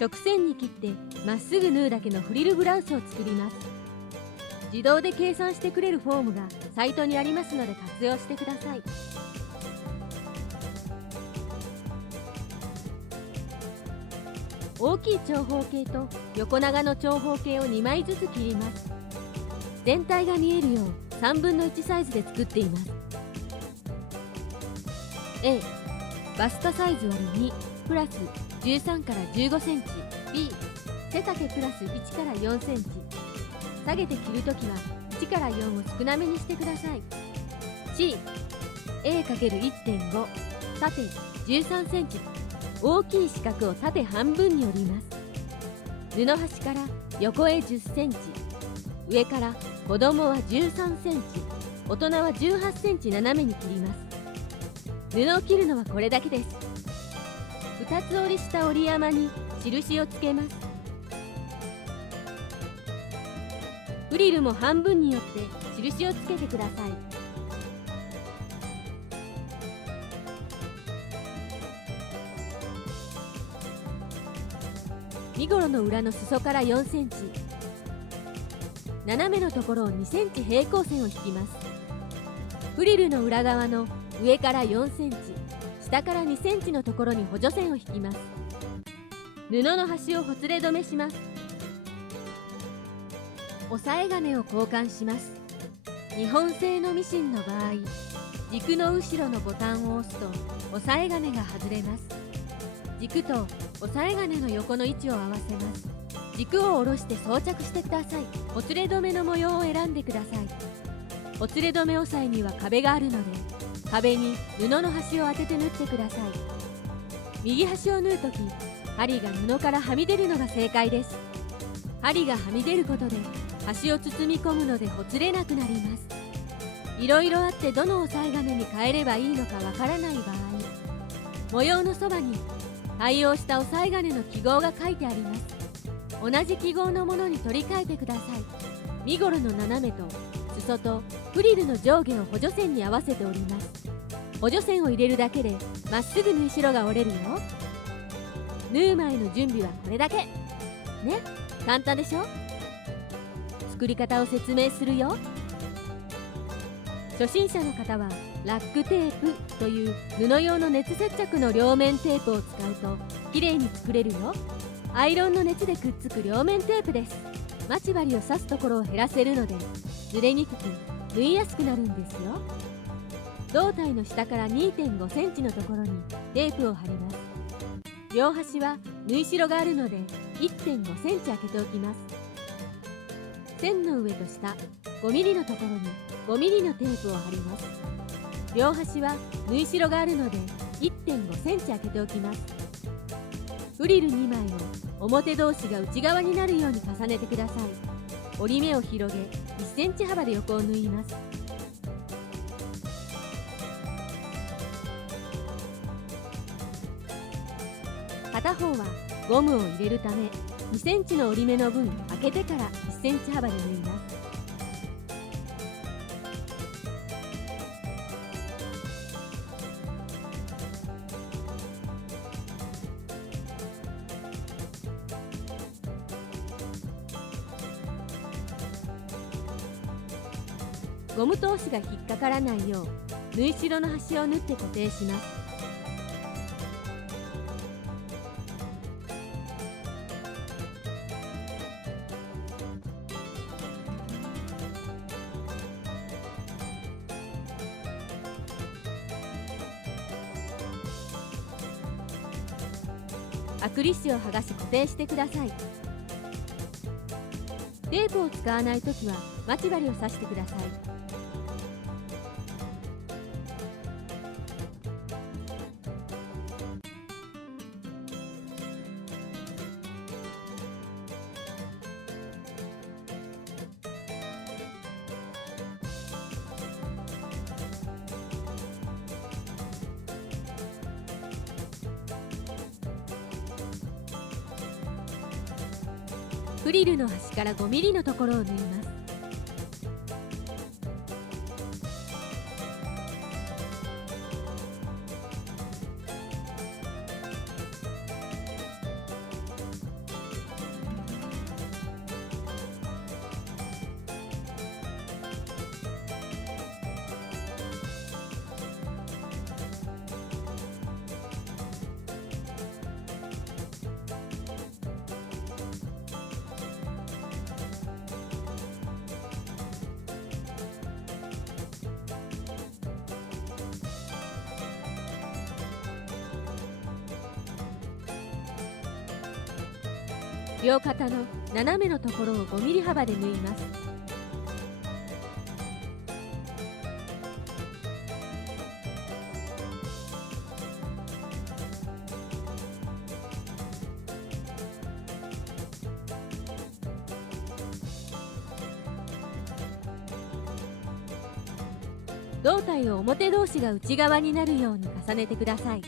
直線に切ってまっすぐ縫うだけのフリルブラウスを作ります。自動で計算してくれるフォームがサイトにありますので活用してください。大きい長方形と横長の長方形を2枚ずつ切ります。全体が見えるよう3分の1サイズで作っています。 A バストサイズ割る2プラス13から15センチ。 B 背丈プラス1から4センチ。下げて切るときは1から4を少なめにしてください。 C A×1.5 縦13センチ。大きい四角を縦半分に折ります。布端から横へ10センチ、上から子供は13センチ、大人は18センチ斜めに切ります。布を切るのはこれだけです。2つ折りした折り山に印をつけます。フリルも半分に折って印をつけてください。身ごろの裏の裾から4センチ、斜めのところを2センチ平行線を引きます。フリルの裏側の上から4センチ、下から2センチのところに補助線を引きます。布の端をほつれ止めします。押さえ金を交換します。日本製のミシンの場合、軸の後ろのボタンを押すと押さえ金が外れます。軸と押さえ金の横の位置を合わせます。軸を下ろして装着してください。ほつれ止めの模様を選んでください。ほつれ止め押さえには壁があるので、壁に布の端を当てて縫ってください。右端を縫うとき、針が布からはみ出るのが正解です。針がはみ出ることで端を包み込むのでほつれなくなります。いろいろあってどの押さえ金に変えればいいのかわからない場合、模様のそばに対応した押さえ金の記号が書いてあります。同じ記号のものに取り替えてください。身ごろの斜めと裾とフリルの上下を補助線に合わせて折ります。補助線を入れるだけでまっすぐ縫い代が折れるよ。縫う前の準備はこれだけね。簡単でしょ。作り方を説明するよ。初心者の方はラックテープという布用の熱接着の両面テープを使うときれいに作れるよ。アイロンの熱でくっつく両面テープです。待ち針を刺すところを減らせるのでずれにくく縫いやすくなるんですよ。胴体の下から 2.5 センチのところにテープを貼ります。両端は縫い代があるので 1.5 センチ開けておきます。線の上と下5ミリのところに5ミリのテープを貼ります。両端は縫い代があるので 1.5 センチ開けておきます。フリル2枚を表同士が内側になるように重ねてください。折り目を広げ1センチ幅で横を縫います。片方はゴムを入れるため2センチの折り目の分開けてから1センチ幅で縫います。ゴム通しが引っかからないよう縫い代の端を縫って固定します。アクリ紙を剥がし固定してください。テープを使わないときは待ち針を刺してください。フリルの端から5ミリのところを縫います。両肩の斜めのところを5ミリ幅で縫います。胴体を表同士が内側になるように重ねてください。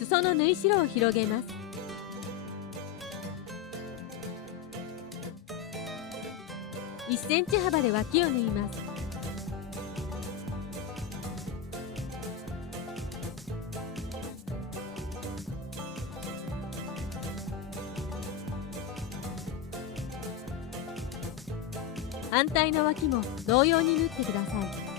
裾の縫い代を広げます。1センチ幅で脇を縫います。反対の脇も同様に縫ってください。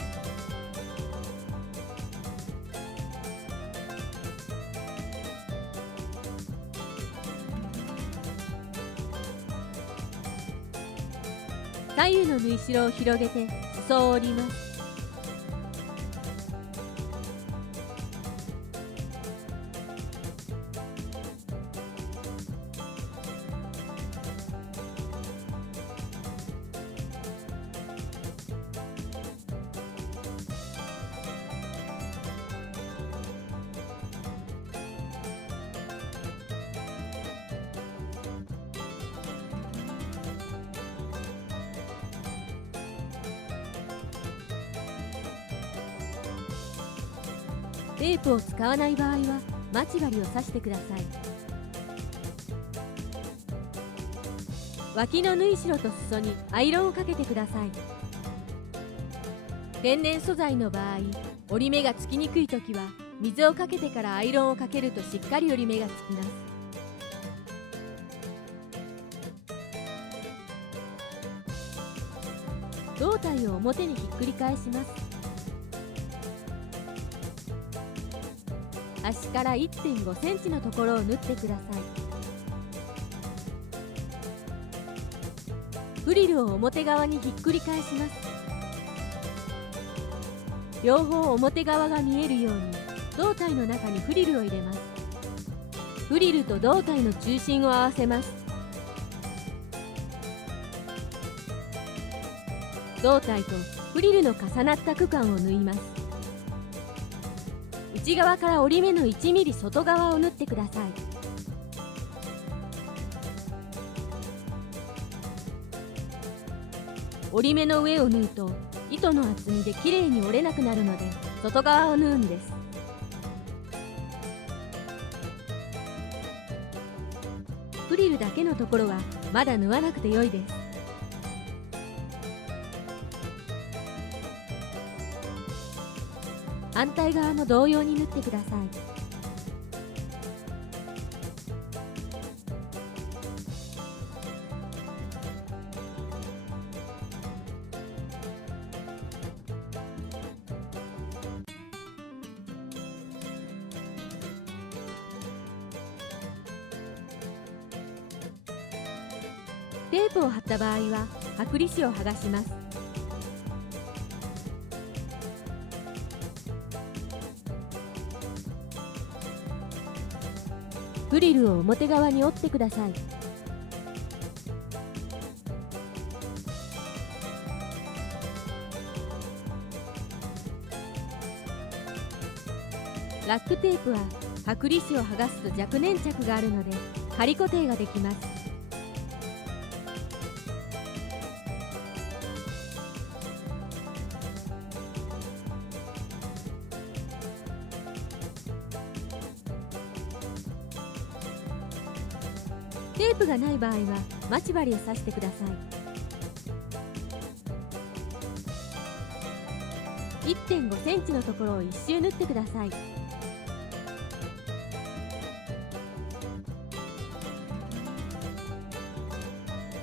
左右の縫い代を広げて裾を折ります。テープを使わない場合は待ち針を刺してください。脇の縫い代と裾にアイロンをかけてください。天然素材の場合、折り目がつきにくいときは水をかけてからアイロンをかけるとしっかり折り目がつきます。胴体を表にひっくり返します。端から 1.5 センチのところを縫ってください。フリルを表側にひっくり返します。両方表側が見えるように胴体の中にフリルを入れます。フリルと胴体の中心を合わせます。胴体とフリルの重なった区間を縫います。内側から折り目の1ミリ外側を縫ってください。折り目の上を縫うと糸の厚みできれいに折れなくなるので外側を縫うんです。フリルだけのところはまだ縫わなくてよいです。反対側も同様に縫ってください。テープを貼った場合は剥離紙を剥がします。フリルを表側に折ってください。ラックテープは剥離紙を剥がすと弱粘着があるので仮固定ができます。テープがない場合は待ち針を刺してください。1.5 センチのところを1周縫ってください。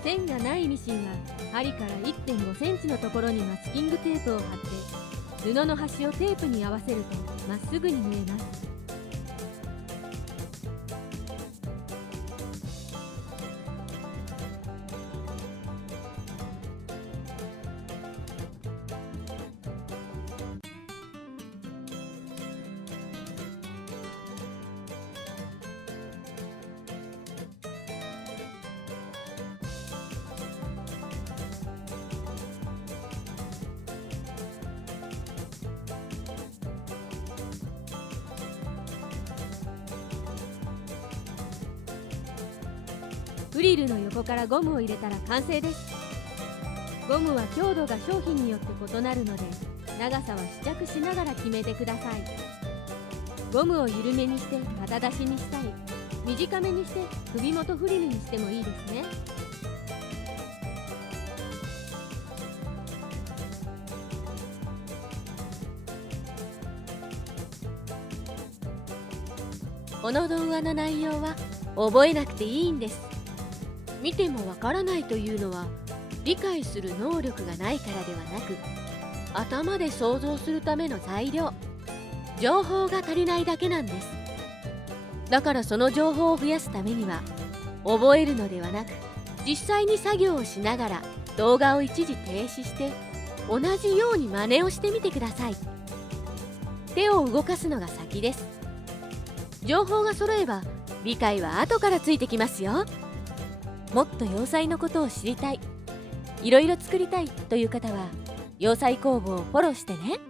線がないミシンは針から 1.5 センチのところにマスキングテープを貼って布の端をテープに合わせるとまっすぐに縫えます。フリルの横からゴムを入れたら完成です。ゴムは強度が商品によって異なるので、長さは試着しながら決めてください。ゴムを緩めにして肩出しにしたり、短めにして首元フリルにしてもいいですね。この動画の内容は覚えなくていいんです。見てもわからないというのは理解する能力がないからではなく、頭で想像するための材料、情報が足りないだけなんです。だからその情報を増やすためには、覚えるのではなく、実際に作業をしながら動画を一時停止して同じように真似をしてみてください。手を動かすのが先です。情報が揃えば理解は後からついてきますよ。もっと洋裁のことを知りたい、いろいろ作りたいという方は洋裁工房をフォローしてね。